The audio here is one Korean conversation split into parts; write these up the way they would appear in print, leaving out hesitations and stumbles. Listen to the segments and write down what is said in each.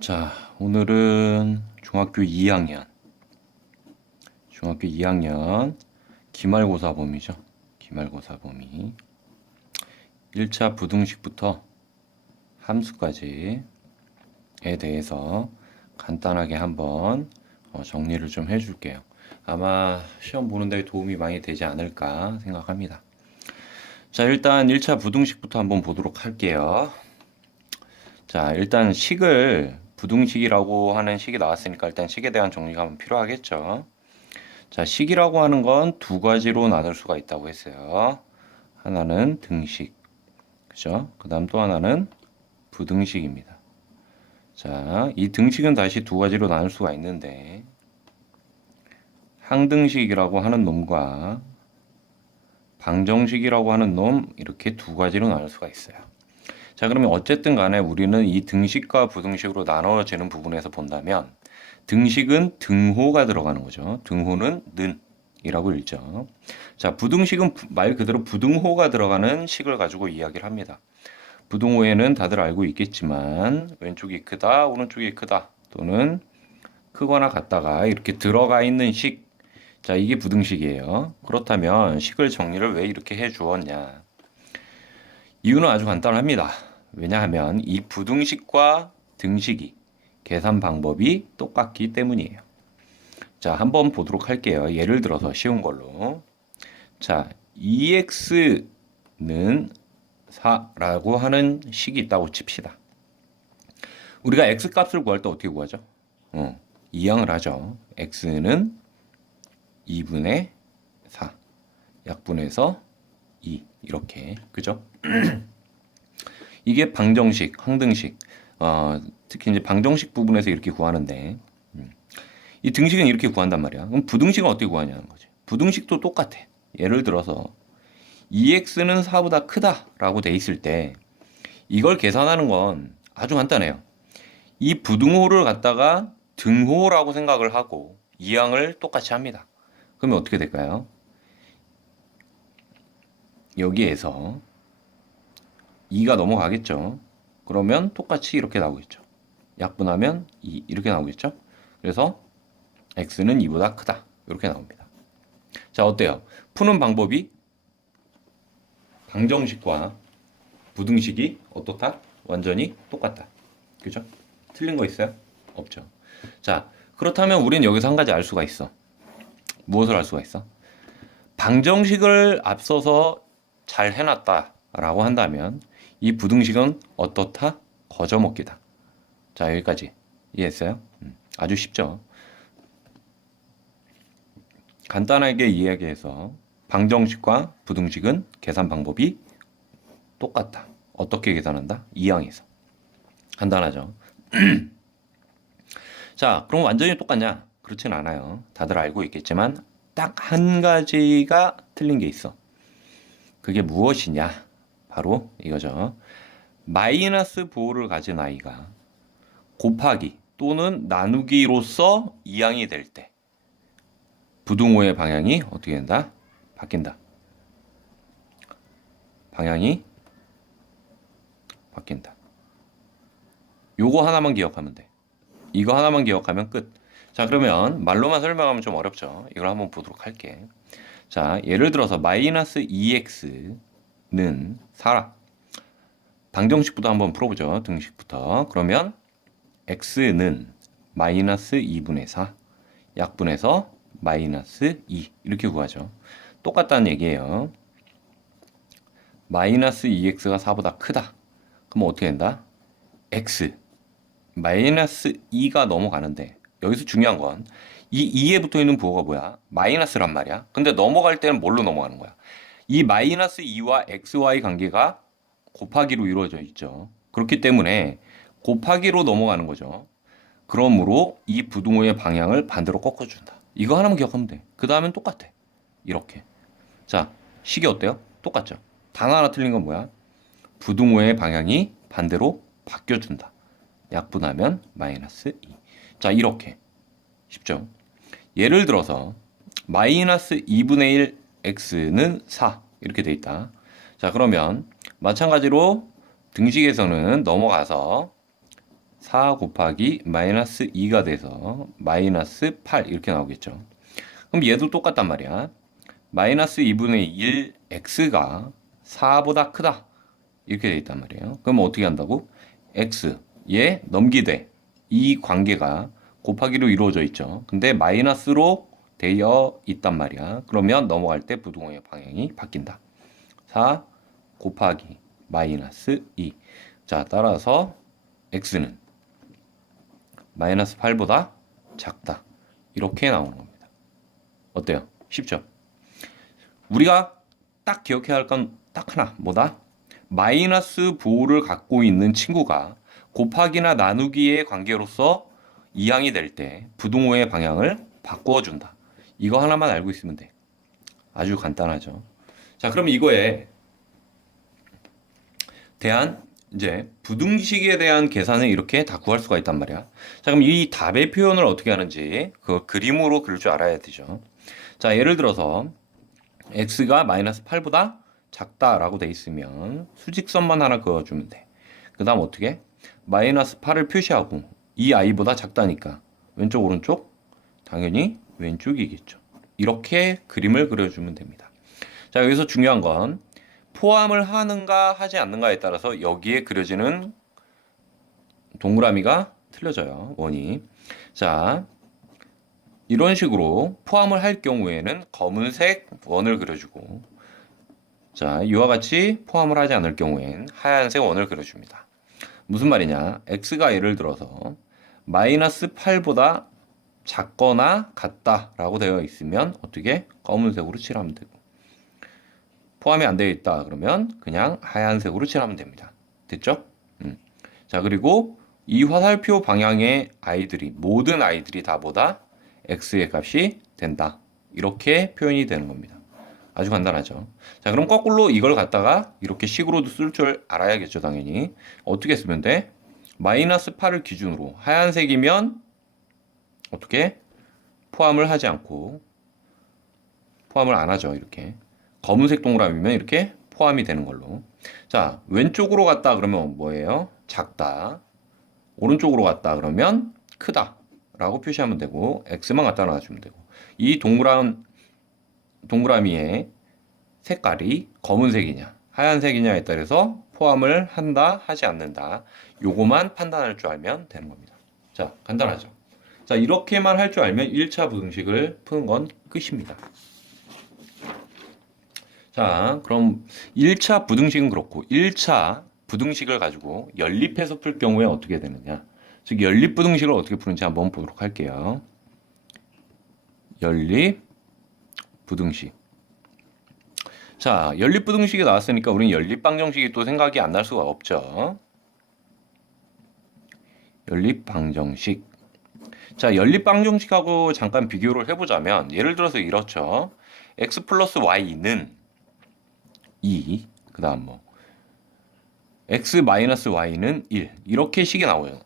자, 오늘은 중학교 2학년 기말고사 범위죠. 기말고사 범위 1차 부등식부터 함수까지에 대해서 간단하게 한번 정리를 좀 해줄게요. 아마 시험 보는데 도움이 많이 되지 않을까 생각합니다. 자, 일단 1차 부등식부터 한번 보도록 할게요. 자, 일단 부등식이라고 하는 식이 나왔으니까 일단 식에 대한 정리가 한번 필요하겠죠. 자, 식이라고 하는 건 두 가지로 나눌 수가 있다고 했어요. 하나는 등식, 그죠? 그 다음 또 하나는 부등식입니다. 자, 이 등식은 다시 두 가지로 나눌 수가 있는데, 항등식이라고 하는 놈과 방정식이라고 하는 놈, 이렇게 두 가지로 나눌 수가 있어요. 자, 그러면 어쨌든 간에 우리는 이 등식과 부등식으로 나눠지는 부분에서 본다면 등식은 등호가 들어가는 거죠. 등호는 는이라고 읽죠. 자, 부등식은 말 그대로 부등호가 들어가는 식을 가지고 이야기를 합니다. 부등호에는 다들 알고 있겠지만 왼쪽이 크다, 오른쪽이 크다 또는 크거나 같다가 이렇게 들어가 있는 식. 자, 이게 부등식이에요. 그렇다면 식을 정리를 왜 이렇게 해 주었냐? 이유는 아주 간단합니다. 왜냐하면 이 부등식과 등식이 계산 방법이 똑같기 때문이에요. 자, 한번 보도록 할게요. 예를 들어서 쉬운 걸로. 자, 2x는 4라고 하는 식이 있다고 칩시다. 우리가 x 값을 구할 때 어떻게 구하죠? 이항을 하죠. x는 2분의 4, 약분해서 2 이렇게, 그죠? 이게 방정식, 항등식, 특히 이제 방정식 부분에서 이렇게 구하는데, 이 등식은 이렇게 구한단 말이야. 그럼 부등식은 어떻게 구하냐는 거지. 부등식도 똑같아. 예를 들어서 2x는 4보다 크다라고 돼 있을 때 이걸 계산하는 건 아주 간단해요. 이 부등호를 갖다가 등호라고 생각을 하고 이항을 똑같이 합니다. 그러면 어떻게 될까요? 여기에서 2가 넘어가겠죠. 그러면 똑같이 이렇게 나오겠죠. 약분하면 2 이렇게 나오겠죠. 그래서 x는 2보다 크다 이렇게 나옵니다. 자, 어때요? 푸는 방법이 방정식과 부등식이 어떻다? 완전히 똑같다. 그죠? 틀린 거 있어요? 없죠. 자, 그렇다면 우리는 여기서 한 가지 알 수가 있어. 무엇을 알 수가 있어? 방정식을 앞서서 잘 해놨다라고 한다면 이 부등식은 어떻다? 거저먹기다. 자, 여기까지 이해했어요? 아주 쉽죠? 간단하게 이야기해서 방정식과 부등식은 계산 방법이 똑같다. 어떻게 계산한다? 이항에서. 간단하죠? 자, 그럼 완전히 똑같냐? 그렇진 않아요. 다들 알고 있겠지만 딱 한 가지가 틀린 게 있어. 그게 무엇이냐? 바로 이거죠. 마이너스 부호를 가진 아이가 곱하기 또는 나누기로서 이항이 될 때 부등호의 방향이 어떻게 된다? 바뀐다. 방향이 바뀐다. 요거 하나만 기억하면 돼. 이거 하나만 기억하면 끝. 자, 그러면 말로만 설명하면 좀 어렵죠. 이걸 한번 보도록 할게. 자, 예를 들어서 마이너스 2x는 4라. 방정식부터 한번 풀어보죠. 등식부터. 그러면 x는 마이너스 2분의 4 약분해서 마이너스 2 이렇게 구하죠. 똑같다는 얘기예요. 마이너스 2x가 4보다 크다. 그럼 어떻게 된다? x 마이너스 2가 넘어가는데 여기서 중요한 건 이 2에 붙어 있는 부호가 뭐야? 마이너스란 말이야. 근데 넘어갈 때는 뭘로 넘어가는 거야? 이 마이너스 2와 xy 관계가 곱하기로 이루어져 있죠. 그렇기 때문에 곱하기로 넘어가는 거죠. 그러므로 이 부등호의 방향을 반대로 꺾어준다. 이거 하나만 기억하면 돼. 그 다음엔 똑같아. 이렇게. 자, 식이 어때요? 똑같죠. 단 하나 틀린 건 뭐야? 부등호의 방향이 반대로 바뀌어준다. 약분하면 마이너스 2. 자, 이렇게. 쉽죠? 예를 들어서 마이너스 2분의 1 x는 4 이렇게 돼 있다. 자, 그러면 마찬가지로 등식에서는 넘어가서 4 곱하기 마이너스 2가 돼서 마이너스 8 이렇게 나오겠죠. 그럼 얘도 똑같단 말이야. 마이너스 2분의 1 x가 4보다 크다 이렇게 돼 있단 말이에요. 그럼 어떻게 한다고? x 얘 넘기되 이 관계가 곱하기로 이루어져 있죠. 근데 마이너스로 되어 있단 말이야. 그러면 넘어갈 때 부등호의 방향이 바뀐다. 4 곱하기 마이너스 2. 자, 따라서 x는 마이너스 8보다 작다. 이렇게 나오는 겁니다. 어때요? 쉽죠? 우리가 딱 기억해야 할 건 딱 하나. 뭐다? 마이너스 부호를 갖고 있는 친구가 곱하기나 나누기의 관계로서 이항이 될 때 부등호의 방향을 바꾸어 준다. 이거 하나만 알고 있으면 돼. 아주 간단하죠. 자, 그럼 이거에 대한 이제 부등식에 대한 계산을 이렇게 다 구할 수가 있단 말이야. 자, 그럼 이 답의 표현을 어떻게 하는지 그 그림으로 그릴 줄 알아야 되죠. 자, 예를 들어서 x가 마이너스 8보다 작다라고 돼 있으면 수직선만 하나 그어주면 돼. 그 다음 어떻게? 마이너스 8을 표시하고 이 i보다 작다니까 왼쪽 오른쪽? 당연히 왼쪽이겠죠. 이렇게 그림을 그려주면 됩니다. 자, 여기서 중요한 건 포함을 하는가 하지 않는가에 따라서 여기에 그려지는 동그라미가 틀려져요. 원이. 자, 이런 식으로 포함을 할 경우에는 검은색 원을 그려주고, 자, 이와 같이 포함을 하지 않을 경우엔 하얀색 원을 그려줍니다. 무슨 말이냐? x가 예를 들어서 마이너스 8보다 작거나 같다라고 되어 있으면 어떻게? 검은색으로 칠하면 되고, 포함이 안 되어 있다 그러면 그냥 하얀색으로 칠하면 됩니다. 됐죠? 자, 그리고 이 화살표 방향의 아이들이, 모든 아이들이 다보다 x의 값이 된다. 이렇게 표현이 되는 겁니다. 아주 간단하죠. 자, 그럼 거꾸로 이걸 갖다가 이렇게 식으로도 쓸 줄 알아야겠죠, 당연히. 어떻게 쓰면 돼? 마이너스 8을 기준으로 하얀색이면 어떻게? 포함을 하지 않고, 포함을 안 하죠, 이렇게. 검은색 동그라미면 이렇게 포함이 되는 걸로. 자, 왼쪽으로 갔다 그러면 뭐예요? 작다. 오른쪽으로 갔다 그러면 크다 라고 표시하면 되고, x만 갖다 놔주면 되고, 이 동그라미의 색깔이 검은색이냐 하얀색이냐에 따라서 포함을 한다 하지 않는다, 요거만 판단할 줄 알면 되는 겁니다. 자, 간단하죠. 자, 이렇게만 할 줄 알면 1차 부등식을 푸는 건 끝입니다. 자, 그럼 1차 부등식은 그렇고 1차 부등식을 가지고 연립해서 풀 경우에 어떻게 되느냐, 즉 연립 부등식을 어떻게 푸는지 한번 보도록 할게요. 연립 부등식. 자, 연립 부등식이 나왔으니까 우리는 연립 방정식이 또 생각이 안 날 수가 없죠. 연립 방정식. 자, 연립 방정식하고 잠깐 비교를 해보자면 예를 들어서 이렇죠. x 플러스 y는 2, 그 다음 뭐 x 마이너스 y는 1 이렇게 식이 나와요.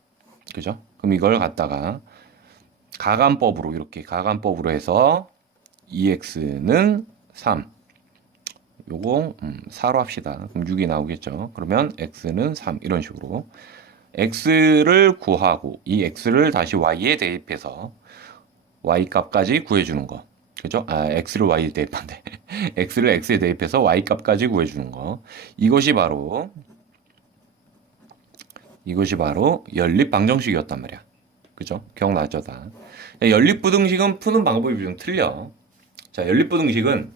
그죠? 그럼 이걸 갖다가 가간법으로, 이렇게 가간법으로 해서 2x는 3, 요거 4로 합시다. 그럼 6이 나오겠죠. 그러면 x는 3 이런 식으로 x를 구하고 이 x를 다시 y에 대입해서 y 값까지 구해주는 거. 그죠? 아, x를 y에 대입한데 x를 x에 대입해서 y 값까지 구해주는 거. 이것이 바로 연립 방정식이었단 말이야. 그죠? 기억나죠, 다. 연립 부등식은 푸는 방법이 좀 틀려. 자, 연립 부등식은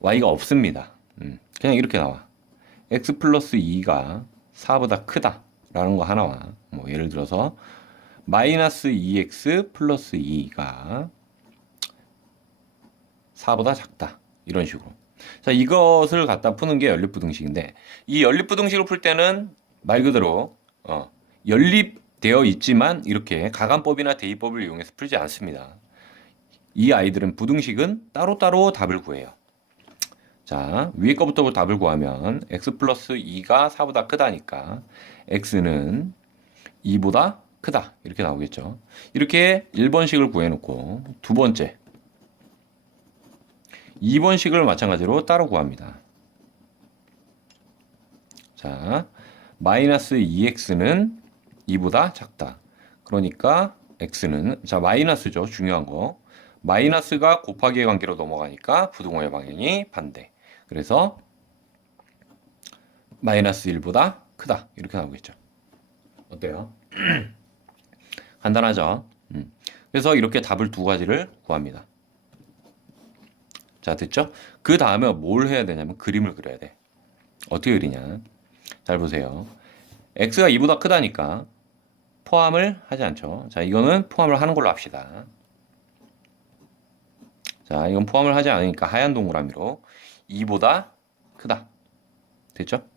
y가 없습니다. 그냥 이렇게 나와. x 플러스 2가 4보다 크다 라는 거 하나와, 뭐 예를 들어서 마이너스 2x 플러스 2가 4보다 작다 이런 식으로. 자, 이것을 갖다 푸는 게 연립부등식인데, 이 연립부등식을 풀 때는 말 그대로 연립되어 있지만 이렇게 가간법이나 대입법을 이용해서 풀지 않습니다. 이 아이들은 부등식은 따로따로 답을 구해요. 자, 위에 거부터 답을 구하면 x 플러스 2가 4보다 크다니까 x는 2보다 크다 이렇게 나오겠죠. 이렇게 1번식을 구해놓고 두 번째 2번식을 마찬가지로 따로 구합니다. 자, 마이너스 2x는 2보다 작다. 그러니까 x는 자 마이너스죠. 중요한 거. 마이너스가 곱하기의 관계로 넘어가니까 부등호의 방향이 반대. 그래서 마이너스 1보다 크다. 이렇게 나오겠죠. 어때요? 간단하죠? 그래서 이렇게 답을 두 가지를 구합니다. 자, 됐죠? 그 다음에 뭘 해야 되냐면 그림을 그려야 돼. 어떻게 그리냐? 잘 보세요. x가 2보다 크다니까 포함을 하지 않죠. 자, 이거는 포함을 하는 걸로 합시다. 자, 이건 포함을 하지 않으니까 하얀 동그라미로 2보다 크다. 됐죠?